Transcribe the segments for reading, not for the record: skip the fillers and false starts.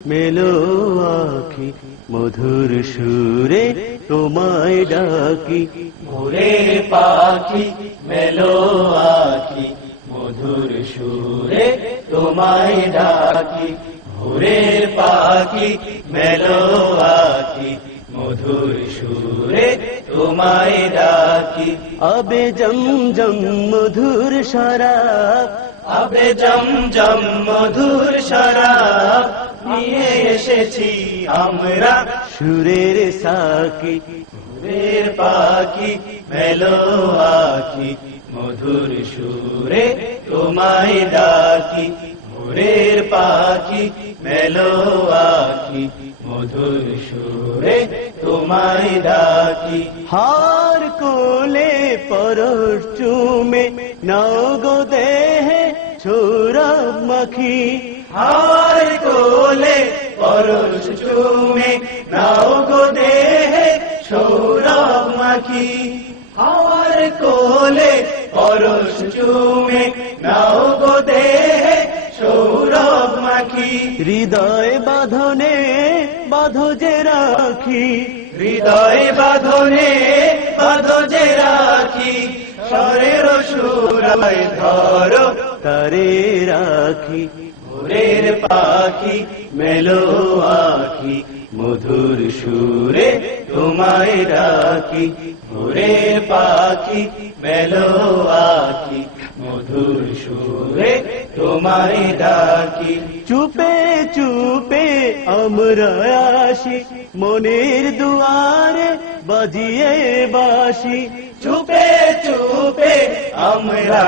মেলো আখি মধুর সুরে তোমায় ডাকি। ভোরের পাখি মেলো আখি মধুর সুরে তোমায় ডাকি। ভোরের পাখি মেলো আখি মধুর সুরে তোমায় ডাকি। আবে জমজম মধুর শরাব, আবে জমজম মধুর শরাব নিয়ে এসেছি আমরা। সুরের সাকি ভোরের পাখি মেলো আখি মধুর সুরে তোমায় ডাকি। ভোরের পাখি মেলো আখি মধুর সুরে তোমায় ডাকি। হার কোলে পরশ চুমে নাও গো দেহে সৌরভ মাখি। হার কোলে পরশ চুমে নাও গো দেহে সৌরভ মাখি। হার কোলে পরশ চুমে নাও গো দেহে সৌরভ মাখি। হৃদয় বাঁধনে বাঁধো যে রাখি, হৃদয় বাঁধনে বাঁধো যে রাখি। স্বরের সুরায় ধরো তারে রাখি। ভোরের পাখি মেলো আখি মধুর সুরে তোমায় ডাকি। ভোরের পাখি মেলো আখি মধুর সুরে তোমায় ডাকি। চুপে চুপে আমরা আসি মনের দুয়ারে বাজিয়ে বাসি। চুপে চুপে আমরা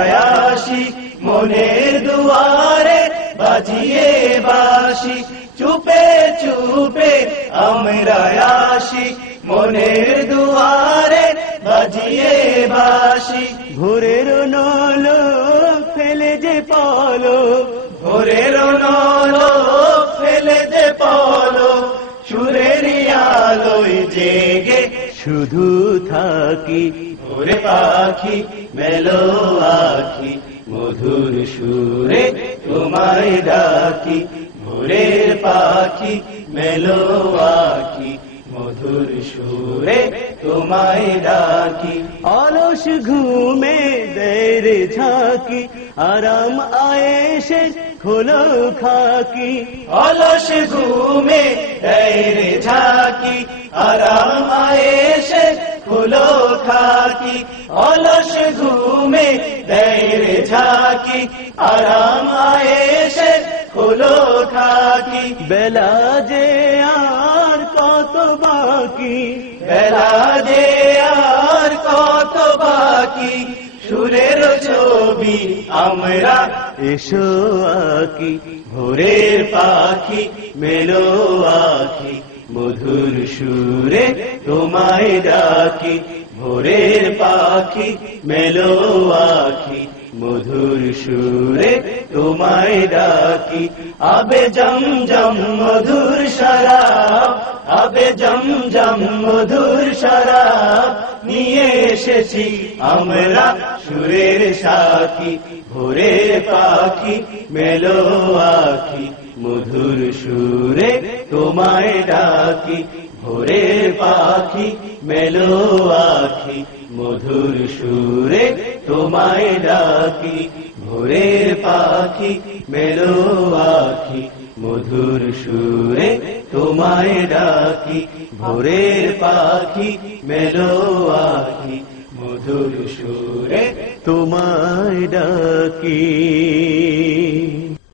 আসি মনের দুয়ারে বাজিয়ে বাসি। চুপে চুপে আমরা আসি মনের দুয়ারে বাজিয়ে বাসি। ভোরের নলো ফেলে যে পালো, ভোরের নলো ফেলে দে পলো। সুরের আলোয় জেগে শুধু থাকি। ভোরে পাখি মেলো আখি মধুর সুরে তোমায় ডাকি। ভোরের পাখি মেলো আখি মধুর সুরে তোমায় ডাকি। অলস ঘুমে দের ঝাঁকি আরাম আয়েশে খোলো খাকি। অলস ঘুমে রে ঝাঁকি আরাম আয়েশে খুলো খাকি। অলস ঘুমে রে ঝাঁকি আরাম আয়েশে খুলো খাকি। বেলা যে আর কত বাকি, বেলা যে আর কত বাকি। সুরের ছবি আমরা এসো আকি। ভোরের পাখি মেলো আখি মধুর সুরে তোমায় ডাকি। ভোরের পাখি মেলো আখি মধুর সুরে তোমায় ডাকি। আবে জমজম মধুর শরাব, আবে জমজম মধুর শরাব নিয়ে এসেছি আমরা সুরের সাকি। ভোরের পাখি মেলো আখি মধুর সুরে তোমায় ডাকি। ভোরের পাখি মেলো আখি মধুর সুরে তোমায় ডাকি। ভোরের পাখি মেলো আখি মধুর সুরে তোমায় ডাকি। ভোরের পাখি মেলো আখি মধুর সুরে তোমায় ডাকি।